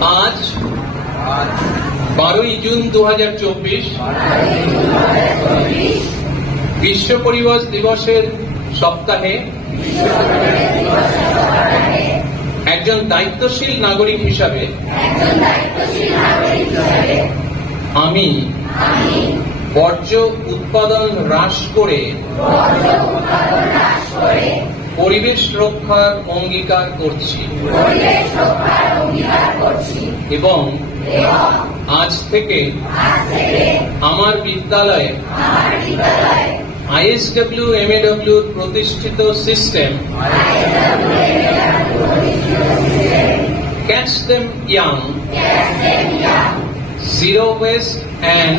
আজ 12ই জুন 2024 বিশ্ব পরিবেশ দিবসের সপ্তাহে একজন দায়িত্বশীল নাগরিক হিসাবে আমি বর্জ্য উৎপাদন হ্রাস করে পরিবেশ রক্ষার অঙ্গীকার করছি এবং আজ থেকে আমার বিদ্যালয়ে ISW MAW প্রতিষ্ঠিত system Catch Them Young, Zero Waste and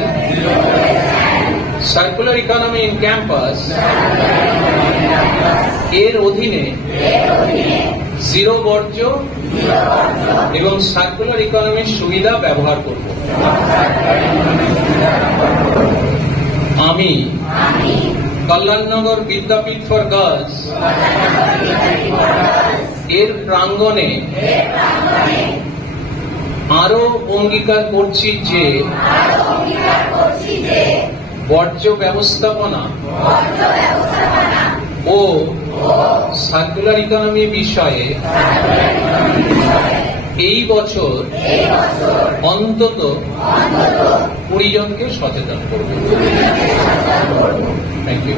Circular Economy in Campus এর অধীনে জিরো বর্জ্য এবং সার্কুলার ইকোনমির সুবিধা ব্যবহার করব। আমি কল্যাণনগর বিদ্যাপীঠ ফর গার্লস এর প্রাঙ্গণে আরো অঙ্গীকার করছি যে বর্জ্য ব্যবস্থাপনা ও সার্কুলার ইকোনমি বিষয়ে এই বছর অন্তত 20 জনকে সচেতন করব। Thank you.